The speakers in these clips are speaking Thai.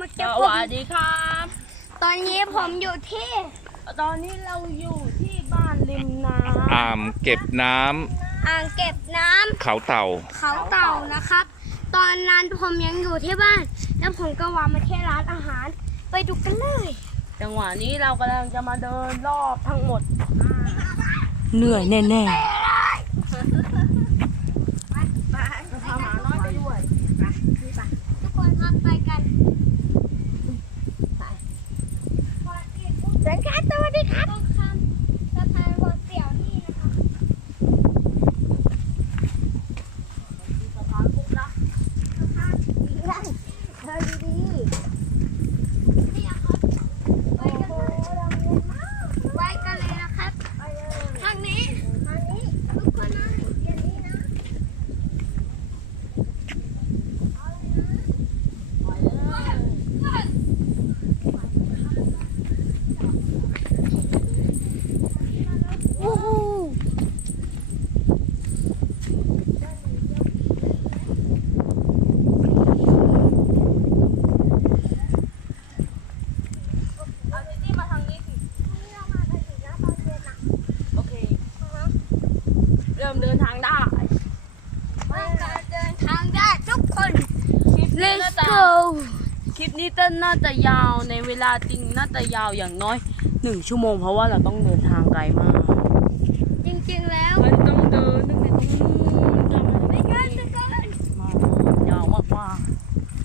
มาสเก็บผวัมสดีครับ ตอนนี้ผมอยู่ที่ตอนนี้เราอยู่ที่บ้านริมน้อ่ามเก็บน้ำอ่างเก็บน้ำเขาเต่า เขาเต่านะครับ ตอนนั้นผมยังอยู่ที่บ้าน แล้วผมก็วางมาที่ร้านอาหาร ไปดูกันเลยำจังหวะนี้เรากำลังจะมาเดินรอบทั้งหมด เหนื่อยแน่ๆจะพาหมาน้อยไปด้วย ทุกคนครับไปกันเดินครับสวัสดีครับต้องข้ามสะพานหัวเสี่ยวนี่นะครับ สะพานพุกนะ สะพานดีไรเธอดีๆนี่อะครับไปกันเลยไปกันเลยนะครับทางนี้ทางนี้ทุกคนนะอย่างนี้นะ ไปเลย โอ้โห เอาซิตี้มาทางนี้สิโอเค เริ่มเดินทางได้ ว่าการเดินทางได้ทุกคน คลิปนี้น่า Let's จะ go คลิปนี้ต้นน่าจะยาวในเวลาจริงน่าจะยาวอย่างน้อยหนึ่งชั่วโมงเพราะว่าเราต้องเดินทางไกลมาก จริงๆแล้ว มันต้องเดินตั้งแต่ตรงนู้นทำอะไร ไม่ ไม่ เกิ ได้ นไม่เกิน ยาวมากว่า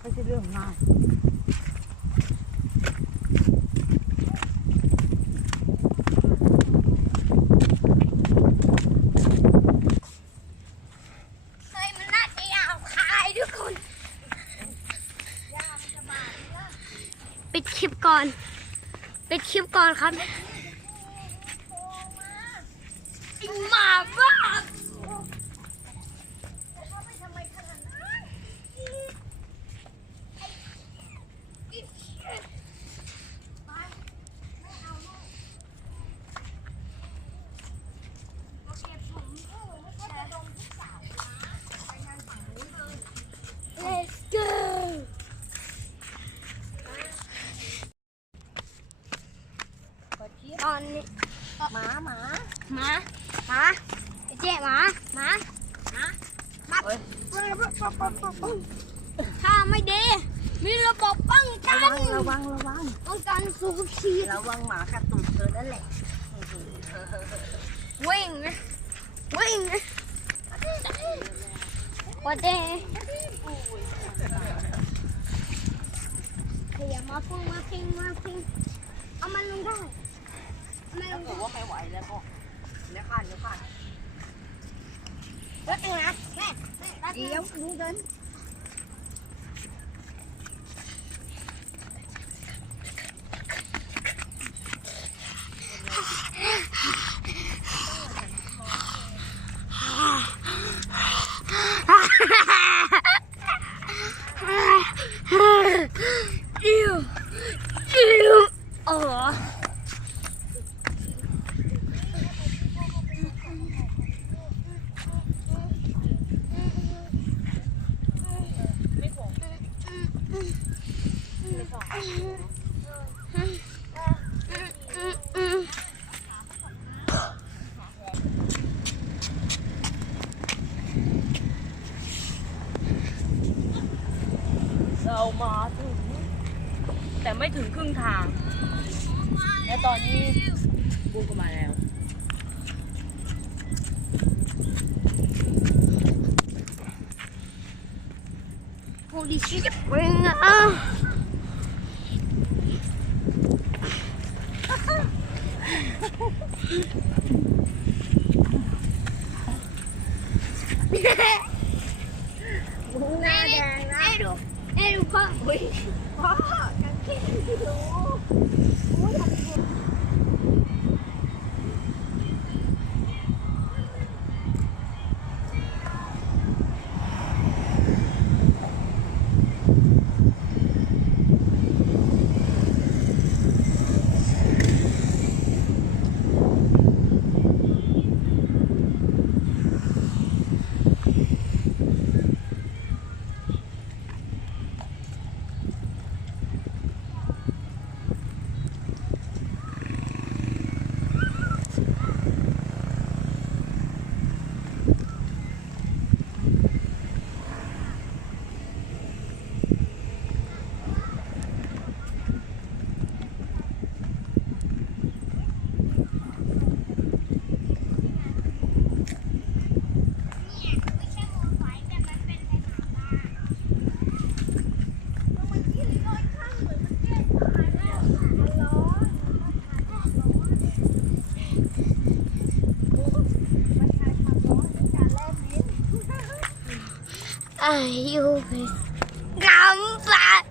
ไม่ใช่เรื่องง่าย เฮ้ยมันน่าจะยาวคายทุกคนปิดคลิปก่อนปิดคลิปก่ อนครับ ตอนนี้หมาหมาหมาหมาไอ้เจ๊หมาหมาหมามาเฮ้ยถ้าไม่ดีมีระบบป้องกัระนวังระวังระวังป้องกันสูบฉีดระวังหมากัดตูดเธอนั่นแหละวิ่งนะวิ่งนะวันเดย์ขยับมาพุ่งมาพิงมาพิงเอามันลงได้ เอามันลงผได้มว่าไม่ไหวแล้วก็เดี๋ยวผ่านเดี๋ยวผ่านรถเองนะแม่แม่รถเดี๋ยวมึงเดิน อิวอิวอ๋อ ไม่ขมไม่ขมเรา มาถึง แต่ไม่ถึงครึ่งทาง และตอนนี้บูก็มาแล้ว Holy shit, bring it up. อายุเป็นกำปัด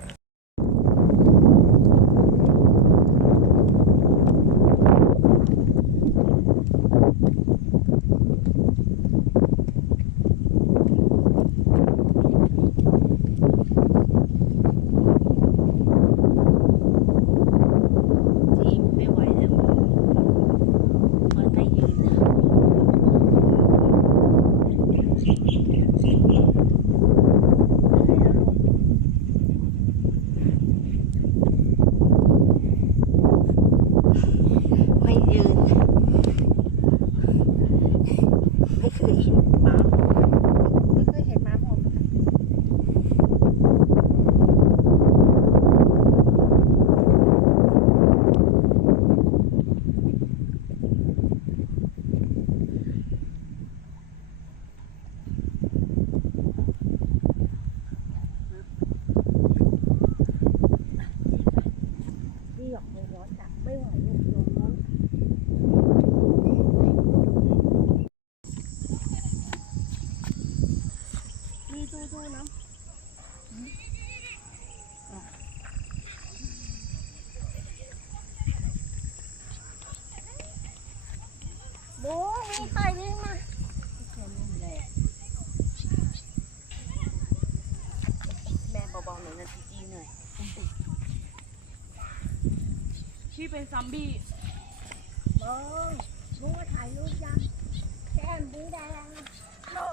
ทีมไม่ไหวแล้วมันไม่ยืนนะ ไม่ยืน ไม่เคยเห็น หมา ไม่เคยเห็นม้าผม ที่หยอกเลยร้อนจัดไม่ไหวเลยร้อน มีตู้ตู้น้ำโบมีใครวิ่งมาแค่นี้แหละแม่เบาๆหน่อยนะจีจีหน่อยที่เป็นซัมบี้โบบูมาถ่ายรูปยังแก้มบูแดงโอ้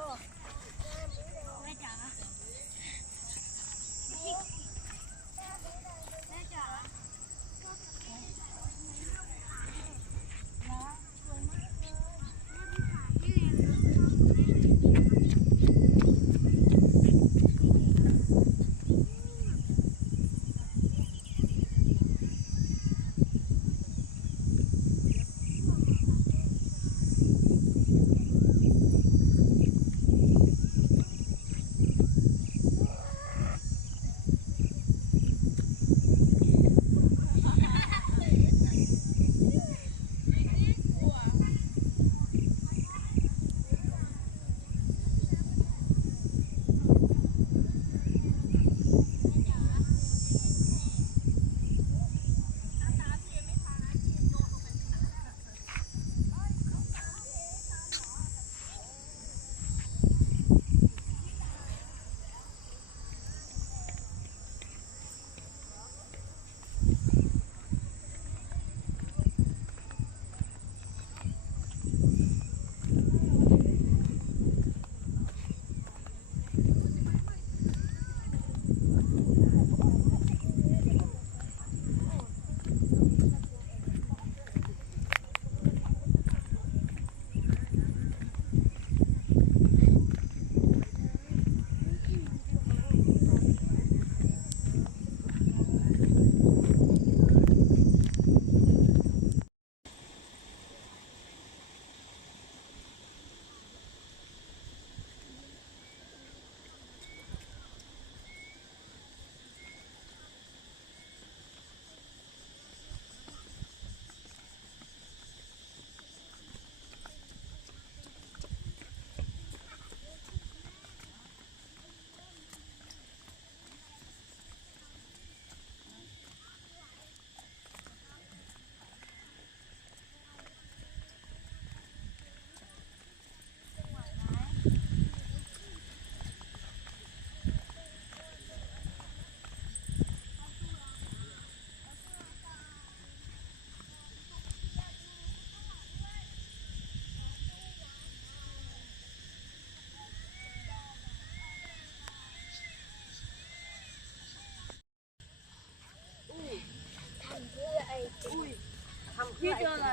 ทำเพื่พี่อเจออะไร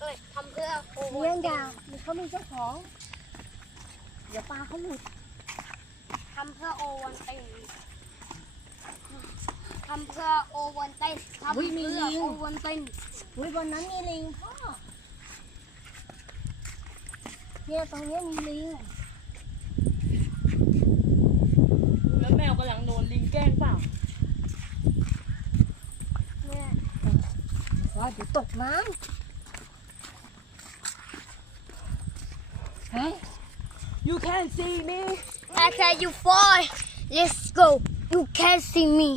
เอ้ยทำเพื่อโอ้ยเลี้ยงดาวมีเขามีเจ้าของ เดี๋ยวปลาเขาหลุดทำเพื่อโอวันเต้นทำเพื่อโอวันเต้นทำเพื่อโอวันเต้นอุ้ยบนนั้นมีลิงพ่อเนี่ยตรงเนี้ยมีลิงแล้วแมวกำลังโดนลิงแกล้งเปล่า ว่าเดี๋ยวตกน้ำเฮ้ย You can see me I tell you fall. Let's go. You can't see me.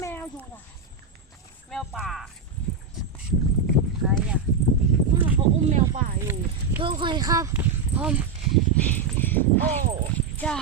แมวอยู่น่ะ แมวป่าไหนอะนั่นน่ะเขาอุ้มแมวป่าอยู่ ทุกคนครับ ผมโอ้ จะ